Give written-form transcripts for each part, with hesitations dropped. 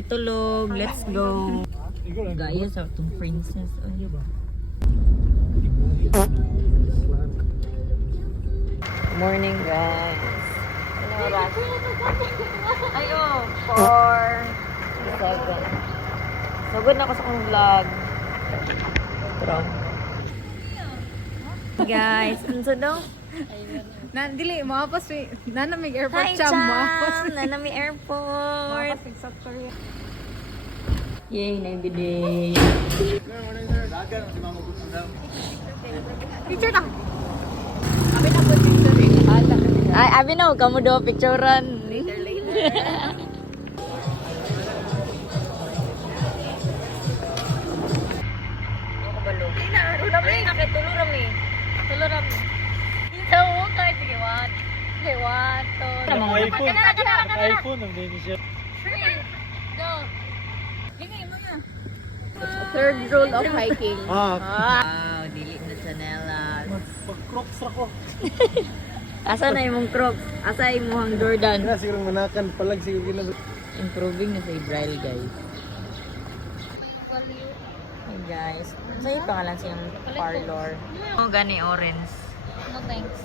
kay tulog. Let's go. Gaya sa itong princess. Ay, morning, guys. Ano oras? Ay, 4:07. Nagod na ako sa kong vlog. Pero, guys, ano sa daw? Dili, maapas eh. Nanamig airport Hi, siya, maapas. Cham! Nanami airport. Maapas South Korea. Yay, naibili. Picture na! Kami na po picture eh. Ay, abi na, kamu do picturean. Later. Ako balo. Rami, nakitulurami. Tulurami. Ito, kahit sige, what? Okay, what? iPhone ang din siya. 3, go! Gini mo na. Third rule of hiking. Wow, dili na chanelas. Mag-crocs ako. Asa na imong Crocs? Asa imong Jordan? Kaya siguro manakan palag siguro gina. Improving na sa Ibrail, guys. Hey, guys. Sa'yo pangalan siyang parlor. Oh, gani orange. No thanks.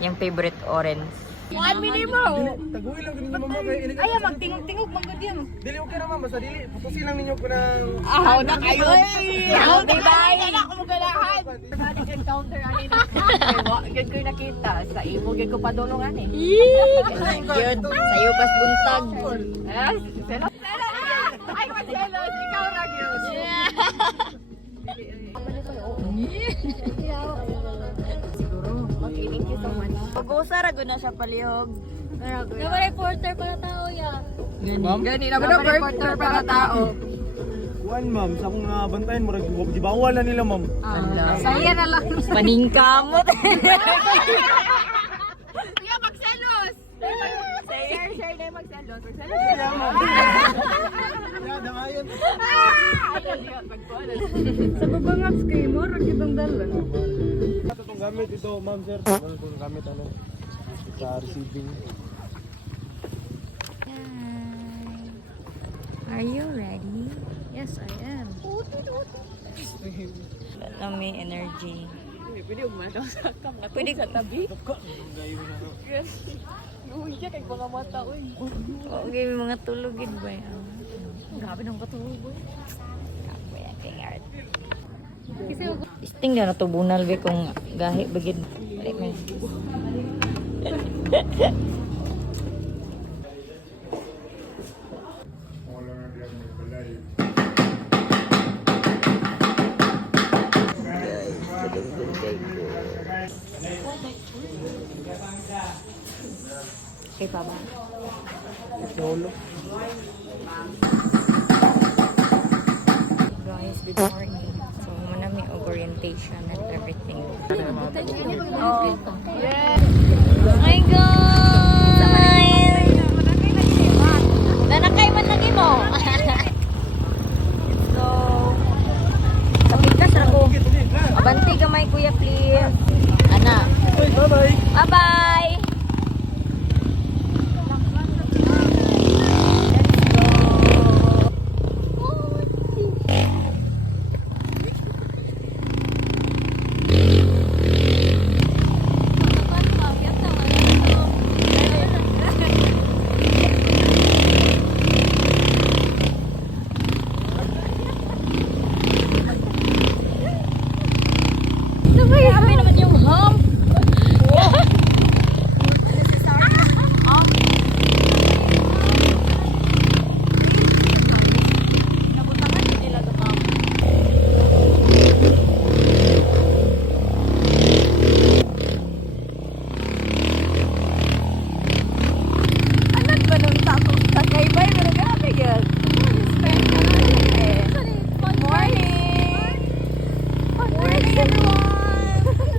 Yung favorite orange. 1 minute mo! Taguin lang din mama kay ini. Ay, magtingog-tingog, manggod yan. Dili okay na mama sa dili. Putusin lang ninyo ko ng Ahaw na kayo! Ahaw na kayo! Wala ko magalahan! Sali kang counter ani na. Gad ko nakita. Sa imo, gad ko padulungan eh. Yun, sa'yo pas buntag. Ay, selos. Ay, selos. Ikaw na yun. Siguro. Okay, thank you so much. Pag-usa, rago na siya palihog. Naman reporter para tao ya. Ma'am. Gani, naman reporter para tao. Kuan ma'am, sa akong bantayan mo gibawal na nila ma'am. Saya na lang. Paningkamot. Kuya, magselos! Share na yung magselos. Magselos. Ya damayan. Sa babangap kay mo, rakitang dalan. Ito tong gamit ito ma'am sir. Ano tong gamit ano? Sa receiving. Are you ready? Yes, I am. Wala may energy. Pwede umano sa kam na Pwede sa tabi. Gayo na no. Uy, siya kay mga mata, uy. Okay, may mga tulugin ba yan? Grabe nang katulog, uy. Kapoy ang king art. Kasi Isting na natubunal be kung gahi bagid. Balik mo. Okay pa ba? Solo. Guys, good morning. So, muna may orientation and everything. Oh. yes. Oh my God! Nanakay man lagi mo. So, sa pigkas ako. Abanti gamay kuya, please. Ana. Bye-bye. Bye-bye! Grabe naman yung hump! Anak ba nung tapos kakaibay? Pero grabe yun. Morning! Morning everyone!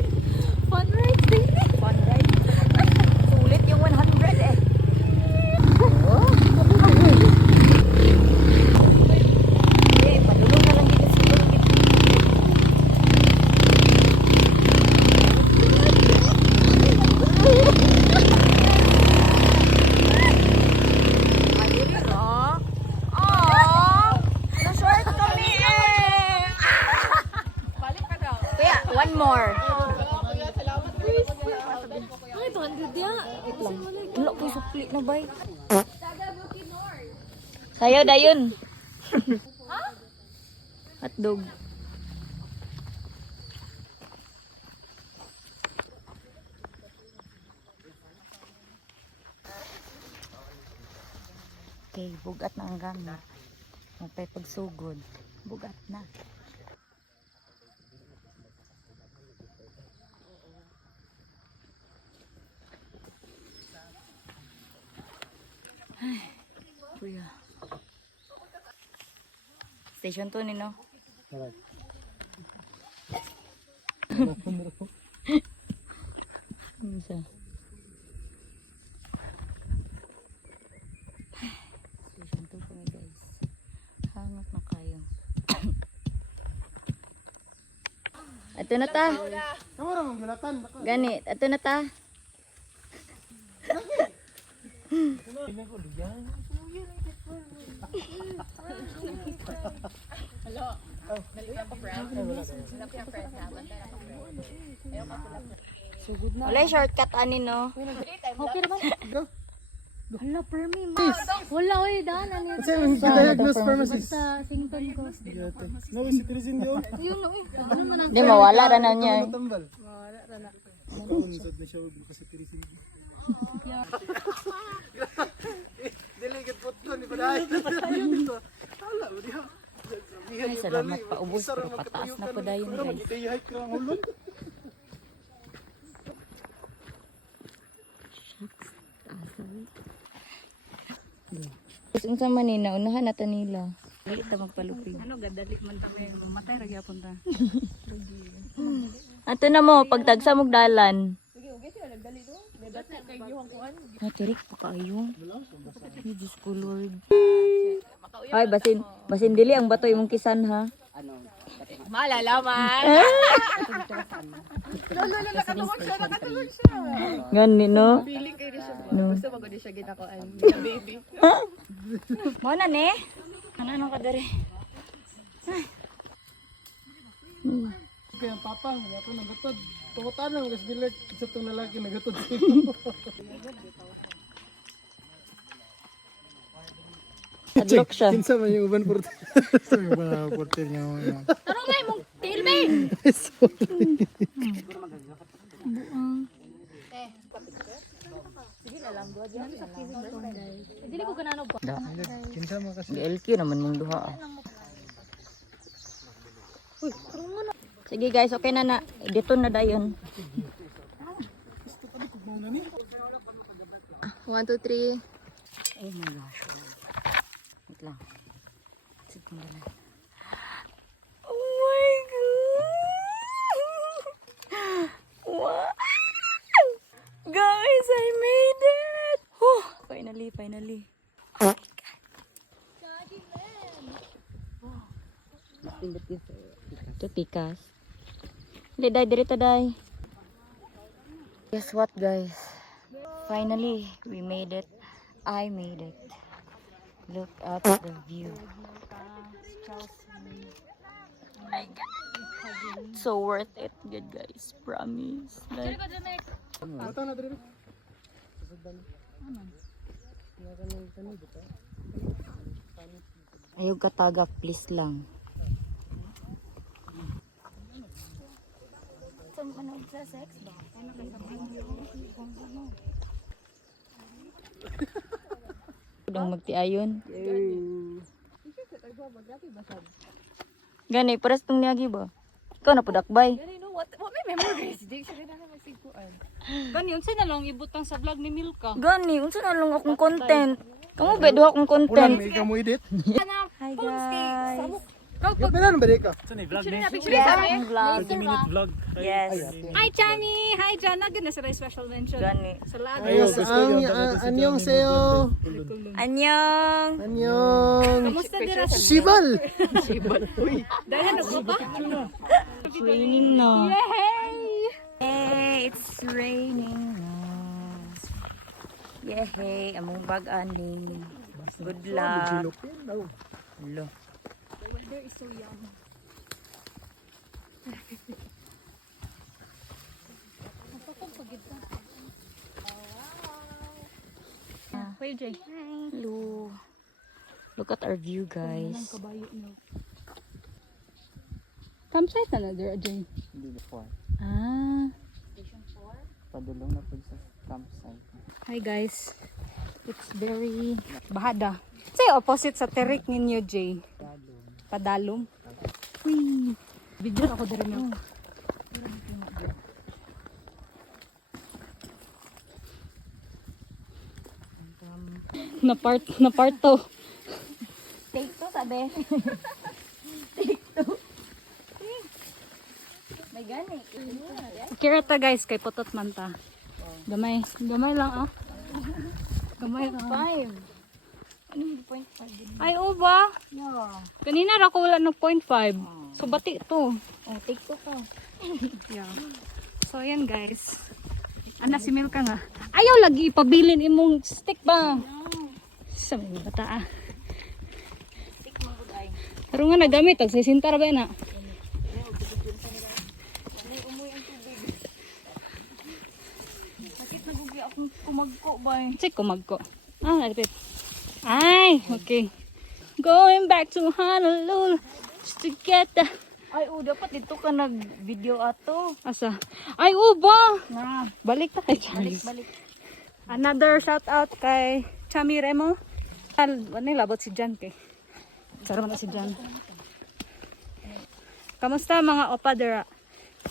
One more. Ay, 200 ya. Wait lang. Wala ko supli na bay. Sayo dayon. Hotdog. Okay, bugat na ang gana. Magpay pagsugod. Bugat na. Ay, kuya. Station 2 ni no? Alright. Ano siya? Station 2 kami guys. Hangat na kayo. Ato na ta. Kamu ra magulatan. Gani, ato na ta. Wala shortcut ani no. Okay naman. Go. Hala permi mas. Wala, oy, daan. Ano yun? Kasi yung diagnose pharmacist. Sa Sington ko. No, si Teresin di oh. Yun, oy. Ano man ang... Di mawala ra na niya. Tambal. Unsad na siya ug kasi Teresin. Delegate pot ko ni Paday. Hala, diha. Ay, salamat pa ubos pero pataas na po dayon guys. Magitay ka ang hulon. Kung sa manina, unahan na ta nila. Dili ta magpalupig. Ano, gadalik man tayo. Matay, ragyapon ta. Ato na mo, pagtagsa mong dalan. Ay, tirik pa kayo. Ay, Diyos ko Lord. Ay, basin dili ang batoy mong kisan ha. Malalaman. Gani no? Feeling kayo siya. No. Gusto mo ko di siya ginakuan. Baby. Mo na ne? Ano ka dere? Kaya papang, ako nagatod. Tukutan ang gas bilag sa itong lalaki nagatod. Adlock siya. Kinsa man yung uban porter. Sa yung uban porter niya. Tarong may mong tilbi. Sorry. Dili ko ganano ba? Da. Kinsa man kasi. LQ naman mong duha. Sige guys, okay na na. Dito na dayon. 1, 2, 3. Oh my gosh. Wait lang. Sit mo na. Oh my God! Wow! Guys, I made it! Whew! Finally. Oh my God. Ito tikas. Hindi, day. Dirito, day. Guess what, guys? Finally, we made it. I made it. Look at the view. My God. So worth it, good guys. Promise. Like, Mata na diri. ayaw katagak, please lang. Udang magtiayon. Gani, paras tong niagi ba? Ikaw na pudakbay. What may memories? Di siya ganano masiguan. Gani, unsa na lang ibutang sa vlog ni Milka. Gani, unsa na lang akong content. Kamu ba duha akong content? May ikaw mo edit. Hi guys. Pila ba ka? Picture Yes, sa ang vlog. 30-minute vlog. Yes. Hi, Chani! Hi, Jan! Nagin na sa special mention. Gani. Sa lahat. Ayos, anyong seo. Annyeong. Anyong. Kamusta dira sa Sibal. Dayan na ba? It's raining na. Yay! Hey, it's raining na. Yehey, among bag-anding. Good luck. Hello. The weather is so yum. Kuya Jay. Hello. Look at our view, guys. Campsite na there, Jay. Hindi before. Ah. Padulong na po sa campsite. Hi guys. It's very bahada. Say opposite sa terik ninyo, Jay. Padalom. Uy. Video ako diri mo. Na part to. Take two, sabi. May gani. Kirata guys, kay putot man ta. Gamay. Gamay lang ah. Gamay lang. 5. Ano yung 0.5? Ay, o ba? Yeah. Kanina ra ko wala ng 0.5. So, bati to. Oh, take two ka. Yeah. So, ayan guys. Ana, si Milka nga. Ayaw lagi ipabilin imong stick ba? Sa mga bata ah. Take mo good ay. Pero nga nagamit, tagsisintar ba na? Bakit nagugi akong kumagko ba eh? Check kumagko. Ah, naripit. Ay, okay. Going back to Honolulu just to get the... Ay, dapat dito ka nag-video ato. Asa? Ay, ba? Na, Balik ta kay Charles. balik. Another shout out kay Chami Remo. Ano labot si Jan kay. Saro na si Jan. Kamusta mga opa dira?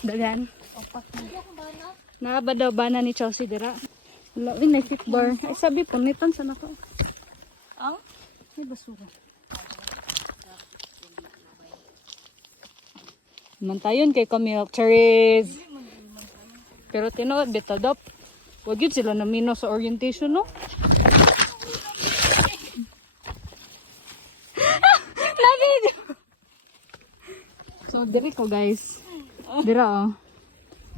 Dagan. Opak mo. Naaba daw bana ni Chelsea dira. Wala, na fit bar. Ay sabi punitan sa nako. Ang? Ay basura. Mantayon kay Camille Cherries. Pero tinuod betadop. Wag yun sila namino sa orientation, no? Lagi! So, diri ko, guys. Dira, oh.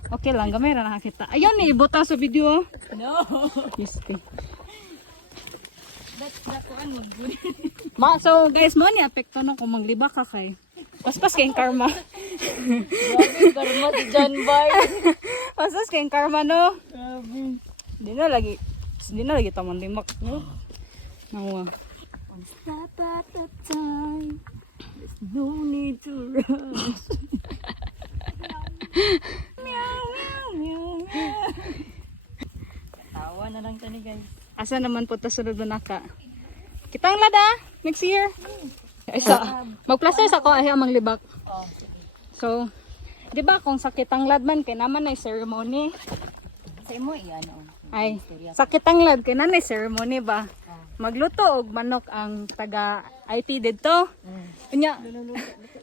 Okay lang, gamay ra nakakita. Ayun, ibuta sa video, oh. No. Yes, That's one mo good. so, guys, mo ni apekto na kung magliba ka kay. Paspas kayong karma. Grabe, karma si John Bar. Paspas kayong karma, no? Grabe. Hindi na lagi tamang limak, no? Nawa. One step at a time. There's no need to rush. Meow, meow, meow, meow. Katawa na lang tani guys. Asa naman po ta sunod na naka? Kitang lada next year. Isa, magplaster sa ko ay amang libak. Oh. So, di ba kung sa kitang lad man kay naman ay ceremony. Sa imo iyan oh. Ay, sa kitang lad kay nanay ceremony ba? Magluto og manok ang taga IT dito. Nya.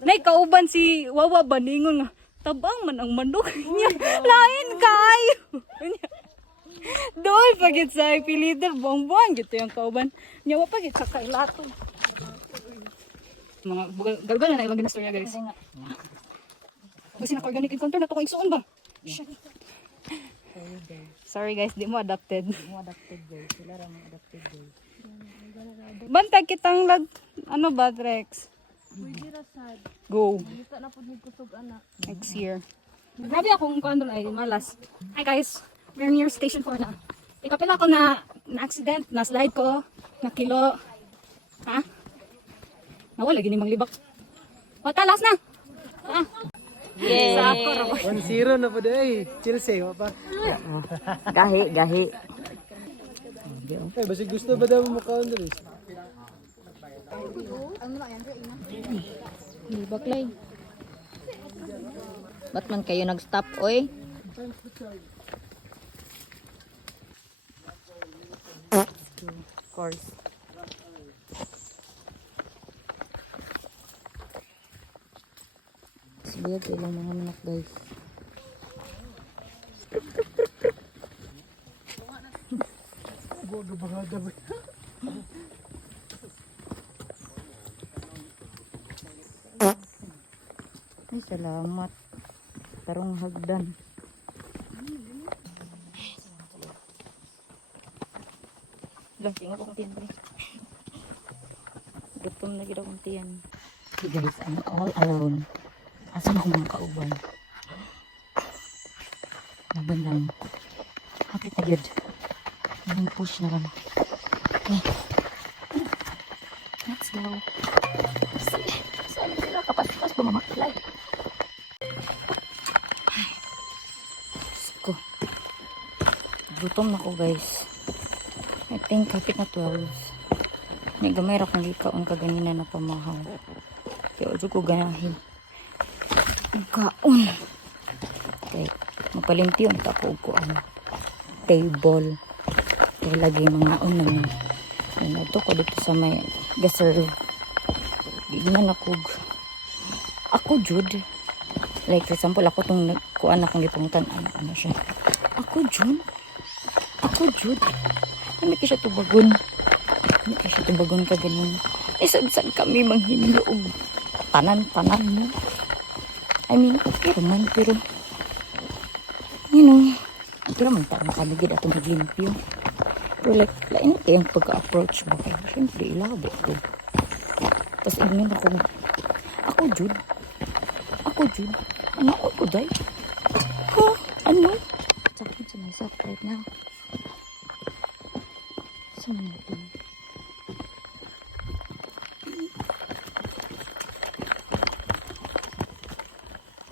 Nay kauban si Wawa Baningon nga. Tabang man ang manok niya. Lain kayo. Dol pagit sa pilider bongbong gitu yung kauban. Nya wa pagit sa kailato. Mga galban na ibang ginastorya guys. Kasi naka-organic encounter na to kung igsuon ba? Sorry guys, di mo adapted. Mo adapted guys. Sila ra mo adapted guys. Bantay kitang lag, ano ba, Rex? Go. Next year. Grabe akong kung ay malas. Hi guys, we're near station 4 na. Ikapila ko na accident, na slide ko, na kilo. Ha? Nawala, gini manglibak. O, talas na! Ha? Yay! Sa ako, raw. 1-0 na po day. Chelsea, wapa. Gahi. Eh, basi gusto ba daw mo maka-Andres? Baklay. Ba't man kayo nag-stop, oy? Of course. Sibiyag kayo lang mga manak, guys. Ay, salamat. Tarong hagdan. Lasing ako kung tiyan. Gutom na gila kung tiyan. Hey guys, I'm all alone. Asan ako mga kauban? Laban lang. Hapit na yun. Push na lang. Okay. Let's go. Saan sila kapas-pas bumamakilay? Let's go. Gutom na ko guys. I think kapit na 12. May gamay ra kong likaon kaganina na pamahaw. Kaya ojo ko ganahin. Ang kaon. Okay. Mapalimpiyon tako ko ang table. Kaya lagi mga unang. Yan ito ko dito sa may gaserve. Bigyan ako Jude. Like for example, ako itong kuan akong lipuntan. Ano siya? Ako Jude. Ano siya tubagon? Ano siya tubagon ka ganun? Sad kami manghinlo og tanan-tanan mo. I mean, okay naman, pero you know, okay naman parang kami gid atong naglimpyo. Pero like, lain kayang pagka-approach mo kayo. Siyempre, ilabi ko. Tapos ignan ako Jude. Ano ako day? Ha? Ano? Sakit sa my soft right now. Sa natin.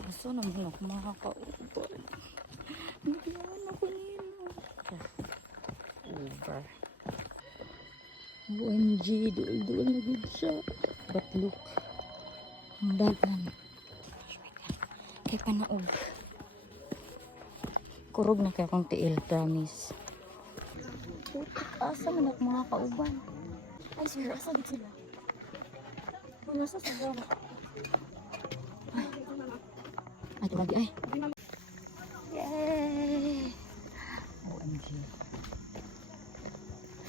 Aso naman ako makakauban. Bigyan ako nino. Over. OMG, duol-duol na good siya. But look, ang dagan. Kay panaog. Kurog na kaya kong tiil, promise. Asa man ako mga kauban? Ay, sir, asa din sila? Wala sa sigara. Ay, tumabi, ay. Yay! OMG.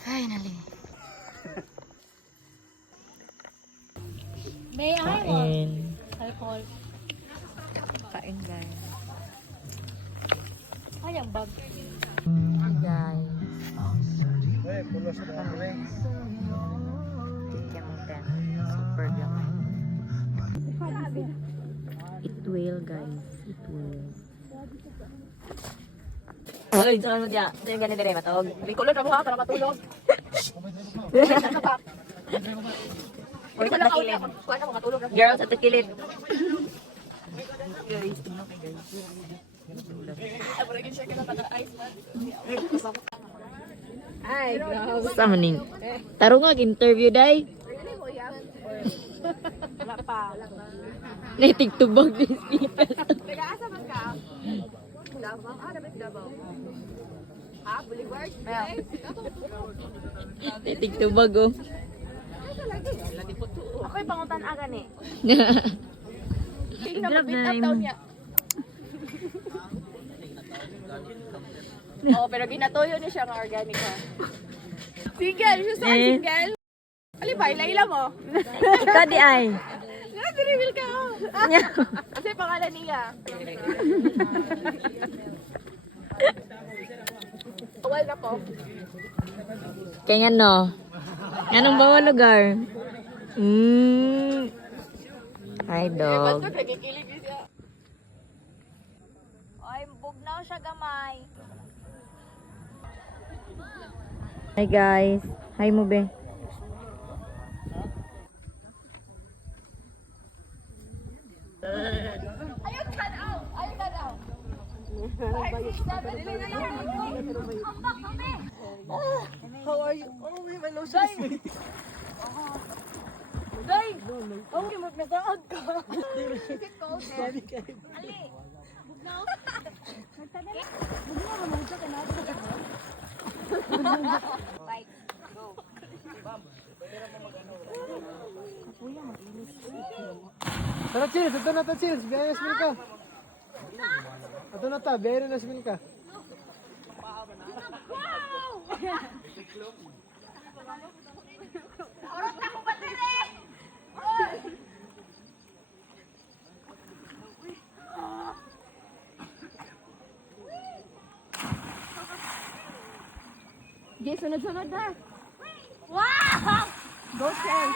Finally. May Kain. alcohol. Kain, guys. Ay, ang bag. Hi, guys. Eh, pulos na kami. Tingnan mo, Ben. Super gamay. It will, guys. It will. Ay, saan mo dyan? Ito yung ganito rin matawag. May kulot na mukha para matulog. Uy, sa takilid. Kuha na mga tulog. Girl, sa takilid. Ay, grabe. Sa maning. Tarong interview day. Wala pa. Naitigtubag din speaker. Nag-aasa man ka? Davao? Dapat Davao. Boulevard? Naitigtubag oh. Ako'y pangutan agan eh. Grab na rin. Oo, pero ginatoyo niya siya ng organic ha. Single! Siya sa single! Alibay, laila mo. Ikaw di ay. Nag-reveal ka oh. Kasi pangalan niya. Awal na po. Kaya nga no. Anong bawal lugar? Hi dog. Nagkikilig siya. Ay, bugnaw siya gamay. Hi guys. Hi mo be. Ayaw ka daw! Ayaw ka daw! 5, 6, 7, 8, How are you? Oh, my lotion is sweet. Day! Okay, magnasaad ka. Sabi kayo. Ali! Bugnaw? Nagtagal? Bugnaw, mamuja ka na. Bye. Go. Tara, cheers. Ito na ta, cheers. Biyahe na smil ka. Ito na ta, biyahe na smil ka. Orot na ko patili! Okay, sunod-sunod na. Wow! Go, Chen!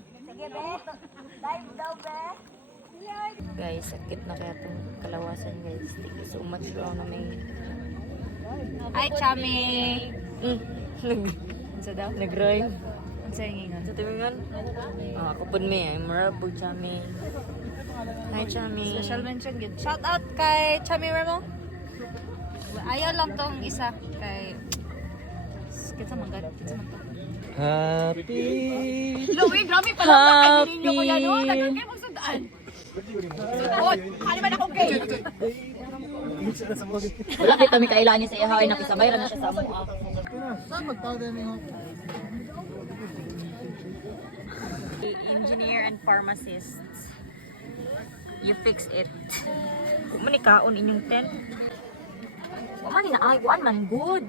Sige, be. Dive daw, be. Guys, sakit na kaya itong kalawasan guys. So much daw na may Ay, chami. Unsa daw? Nag-drive. Unsa yung ingon? Sa timingan? Ako po may mura po chami. Hi chami. Special mention gid. Shout out kay Chami Remo. Ayaw lang tong isa kay Kinsa man gad? Kinsa man to? Happy. Lowi, grabe pala. Happy. Ninyo ko yan, no? Nagkakay mong sundaan. Sundot! Kali man akong gay. Wala kita may kailangan sa ihaw ay nakisabay ra na siya sa amo. Saan magpawag mo? Engineer and pharmacist. You fix it. Kung manikaon inyong tent. Wala na ay, kuan man good.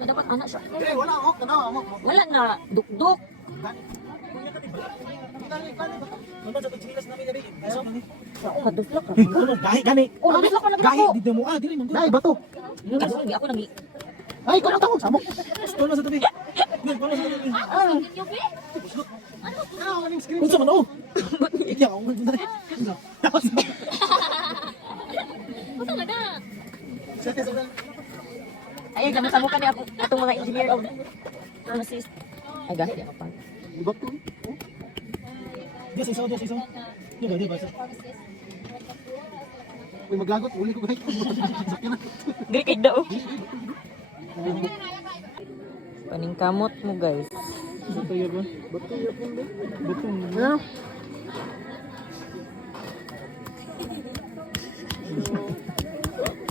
Dapat anak siya. Wala ako, tanaw mo. Wala na dukduk. Ako maduflak ka. Gahi gani. Oh, maduflak ka lang Gahi ako. dito mo dili man. Gahi bato. Kasi hindi ako nang Ay, ko tawag samok. Tulo sa tabi. Tulo sa tabi. Unsa man oh? Iya ako mo dali. Ay, gamit mo kani ako atong mga engineer o pharmacist. Ay, gahi ako pa. Bato. Yes, isa. Di ba? Uy, maglagot, uli ko kahit. Sakyan na. Dili kay daw. Paningkamot mo, guys. Bato ya ba? Bato ya po ba? Bato. Ano?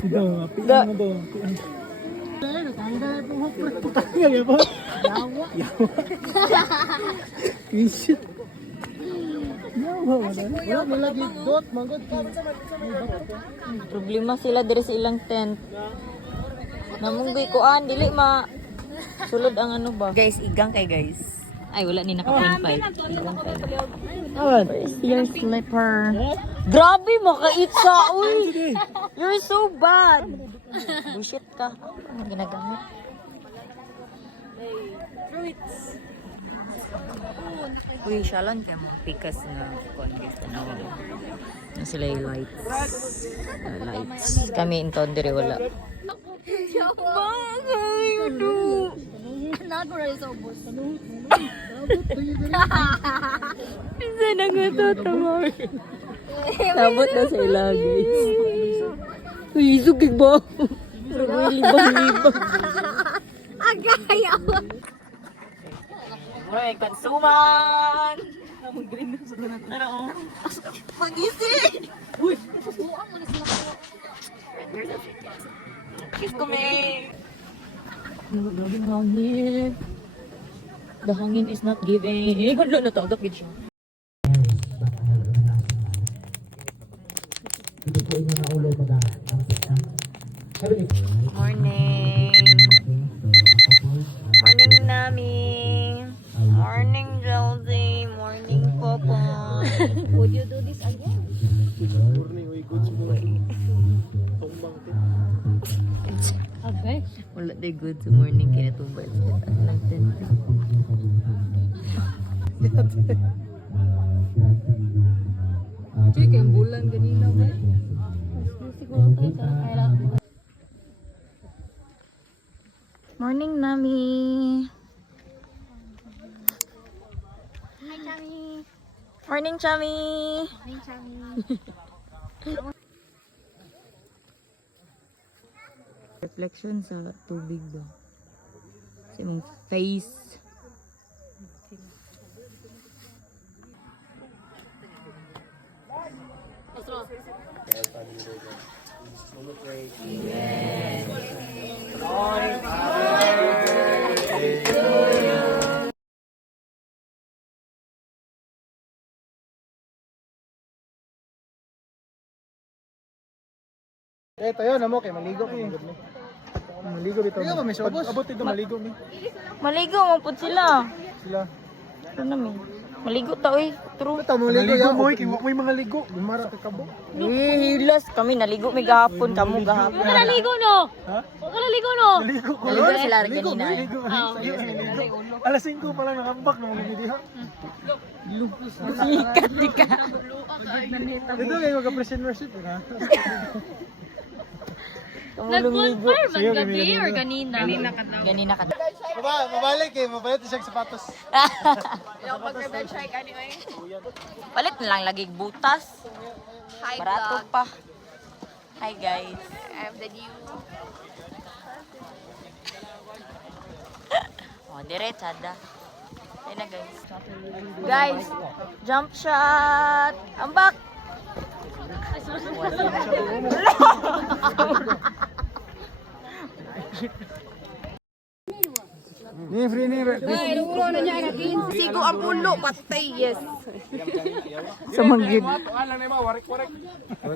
Ito, Da. mo to. Tanggal po ho. Tanggal ya ba? Yawa. Shit. Yawa wala. Wala lagi dot mangod. Problema sila diri sa ilang tent. Namunggoy kuan dili ma sulod ang ano ba? Guys, igang kay guys. Ay wala ni naka 0.5. Igang kay. Where's your slipper? Grabe makaitsa uy. You're so bad. Bullshit ka. Ano ginagamit? Uy, siya lang kaya mga pikas na kuan guys. Tanawa mo. Na sila yung lights. Lights. Kami in Tondere wala. Pinsan na nga to, tama. Sabot na sa ila, guys. Uy, sugig ba? Pero may libang-libang. Agay ako. Mura, kansuman! Ano? Mag-isip! Uy! Kiss ko, may! Grabe hangin. The hangin is not giving. Gudlo na to. Agap siya. Morning! Morning, Nami! Morning, Josie! Morning, Popo! Would you do this again? Okay. Wala day good sa morning kaya tumba sa ng tent. Check yung bulan ganina ba? Siguro tayo kailangan. Morning, Nami! Hi, Chami. Morning, Chami! Hi, Chami. Reflection sa tubig ba? Sa imong face. Eh, tayo na mo kay maligo mi. Maligo dito. Maligo ba may sobos? Abot dito maligo mi. Maligo mo pud sila. Sila. Ano mi? Maligo ta oy. True. Ito mo ligo mo kay mo mga ligo. Gumara ka kabo. Hilas kami naligo mi gahapon kamo gahapon. Naligo no? Ha? Huwag ka naligo no? Maligo ko. Maligo na sila rin Maligo, kanina. maligo. Sayo maligo. Alas 5 pa lang nakambak na maligo diha. Sikat di ka. Ito kay mag-appreciate worship na. Nag-bonfire man gabi or ganina? Ganina ka. Mabalik eh, mabalik siya sa sapatos. Palit na lang lagi butas. Barato pa. Hi guys. I'm the new. Oh, diretsada. Ayun na guys. Guys, jump shot. Ambak. Ni free ni. Sigo ang ulo, patay, yes. Sa manggid.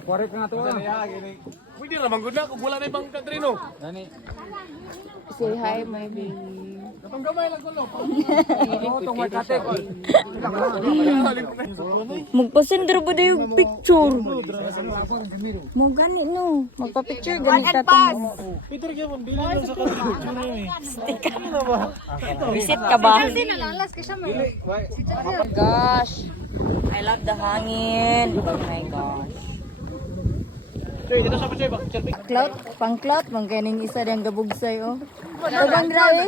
Korek na to. Pwede ra manggod na kung wala na ibang katrino. Say hi, my baby. Katong gamay lang kulo. Tong may kate ko. Magpasender ba na yung picture? Mo gani no. Magpa-picture gani tatang. Peter gyud dili lang sa picture na eh. Visit ka ba? Oh my gosh. I love the hangin. Oh my gosh. Cloud, pang cloud, mang kaning isa diyang gabugsay oh. Bang grabe.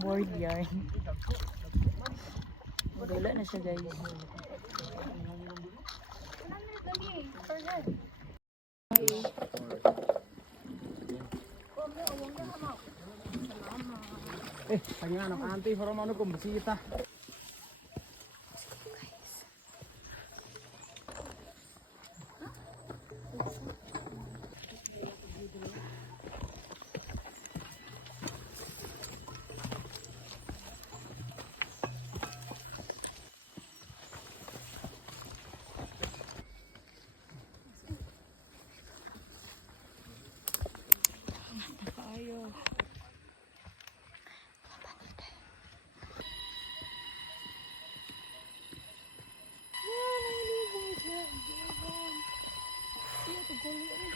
Board yarn. Wala na siya guys. Tanya anak anti para mano ko bisita.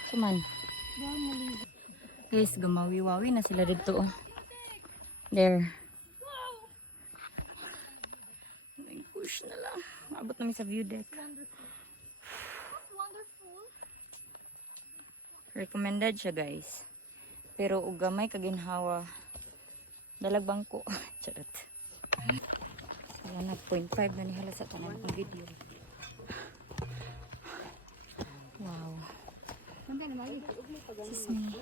Kuman. Guys, gumawi-wawi na sila dito. Oh. There. Push na lang. Abot namin sa view deck. Recommended siya guys. Pero ugamay kaginhawa. Dalag bangko. Charot. Wala na 0.5 na ni hala sa tanan ng video. Wow. This is me.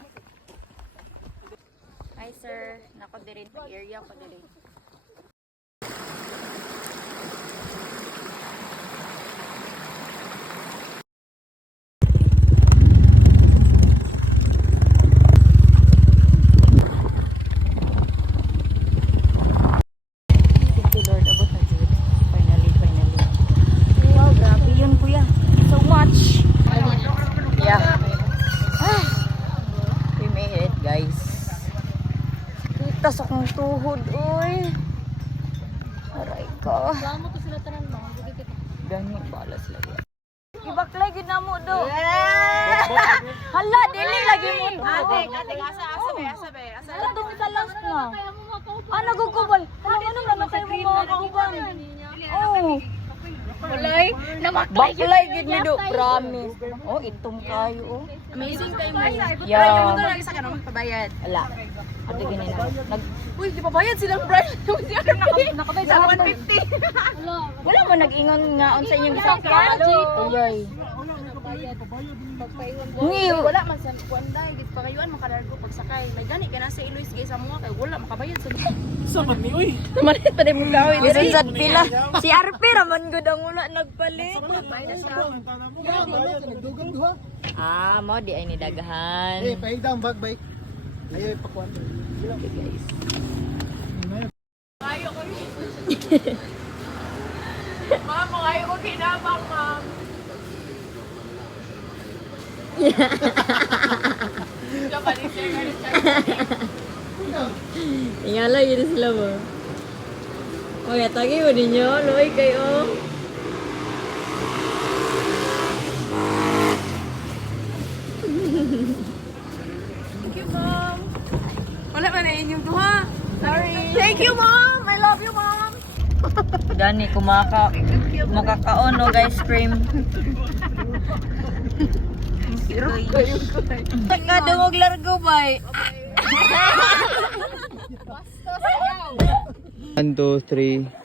Hi sir, nako dire area ko dire. Thank you Lord, abot na jud. Finally. Wow, grabe yun kuya. So much. Yeah. We made it guys. Kita sa kong tuhod oy. Aray ka. Gani balas lagi. Ibaklay gid na mo do. Hala dili lagi mo to. Ate, asa be. Katong isa last na. Nagugubal. Ano naman kayo mo mga kauban? Oh. Walay, Baklay gid mi do, promise. Oh, itom kayo oh. amazing time mo. Yeah. Mo lagi sa kanang magpabayad. Ala. Ate gani na. Uy, di pa bayad silang brand. Hindi ako nakabayad sa 150. Wala mo nag-ingon nga on sa inyong sakyan. Uyay. Ngi. Wala man sa kuan dai, gid pagayuan makadargo pagsakay. May gani kana sa Ilois gay sa mga kay wala makabayad sa. Saman ni oy. Manit pa din mo gawin. Bisan sad pila. Si RP raman gud ang wala nagpalit. Nagdugang duha. Mo di ay ni dagahan. Paigda ang bag bike. Ayo ipakuan. Okay guys. Ma'am, ay ko kinabang, ma'am. Ingala yun sila mo. Okay, tagi mo ninyo. Loy kayo. Thank you, ma'am. gani makakaon og ice cream. Kadungog largo bay. 1, 2, 3.